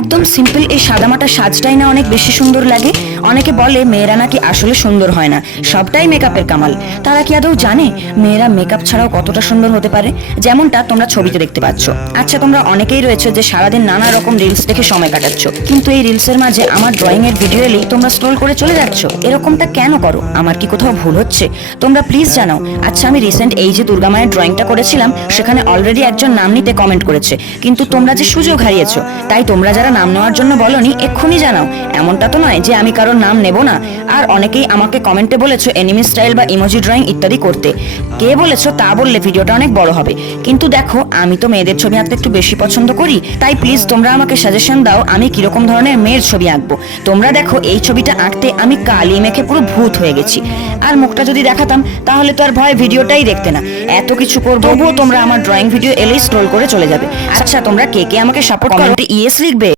একদম সিম্পল এই সাদামাটা সাজটাই না অনেক বেশি সুন্দর লাগে। অনেকে বলে মেয়েরা নাকি আসলে সুন্দর হয় না, সবটাই মেকআপের কামাল। তারা কি আদৌ জানে মেয়েরা মেকআপ ছাড়াও কতটা সুন্দর হতে পারে? যেমনটা তোমরা ছবিতে দেখতে পাচ্ছ। আচ্ছা, তোমরা অনেকেই রয়েছে যে সারাদিন নানা রকম রিলস দেখে সময় কাটাচ্ছ, কিন্তু এই রিলসের মাঝে আমার ড্রয়িং এর ভিডিও এলেই তোমরা স্ক্রল করে চলে যাচ্ছ। এরকমটা কেন করো? আমার কি কোথাও ভুল হচ্ছে? তোমরা প্লিজ জানাও। আচ্ছা, আমি রিসেন্ট এই যে দুর্গা মায়ের ড্রয়িংটা করেছিলাম, সেখানে অলরেডি একজন নাম নিতে কমেন্ট করেছে, কিন্তু তোমরা যে সুযোগ হারিয়েছো। তাই তোমরা যারা নাম নেওয়ার জন্য বলনি, এক্ষুনি জানাও। এমনটা তো নয় যে আমি কারোর নাম নেব না। আর অনেকেই আমাকে কমেন্টে বলেছো এনিমি স্টাইল বা ইমোজি ড্রয়িং ইত্যাদি করতে। কে বলেছো তা বললে ভিডিওটা অনেক বড় হবে। কিন্তু দেখো, আমি তো মেয়েদের ছবি আঁকতে একটু বেশি পছন্দ করি, তাই প্লিজ তোমরা আমাকে সাজেশন দাও আমি কিরকম ধরনের মেয়ের ছবি আঁকবো। তোমরা দেখো, এই ছবিটা আঁকতে আমি কালি মেখে পুরো ভূত হয়ে গেছি। আর মুখটা যদি দেখাতাম তাহলে তো আর ভয় ভিডিওটাই দেখতে না। এত কিছু করবো, তবুও তোমরা আমার ড্রয়িং ভিডিও এলেই স্ক্রল করে চলে যাবে। আচ্ছা, তোমরা কে কে আমাকে সাপোর্ট করো ইয়েস লিখবে।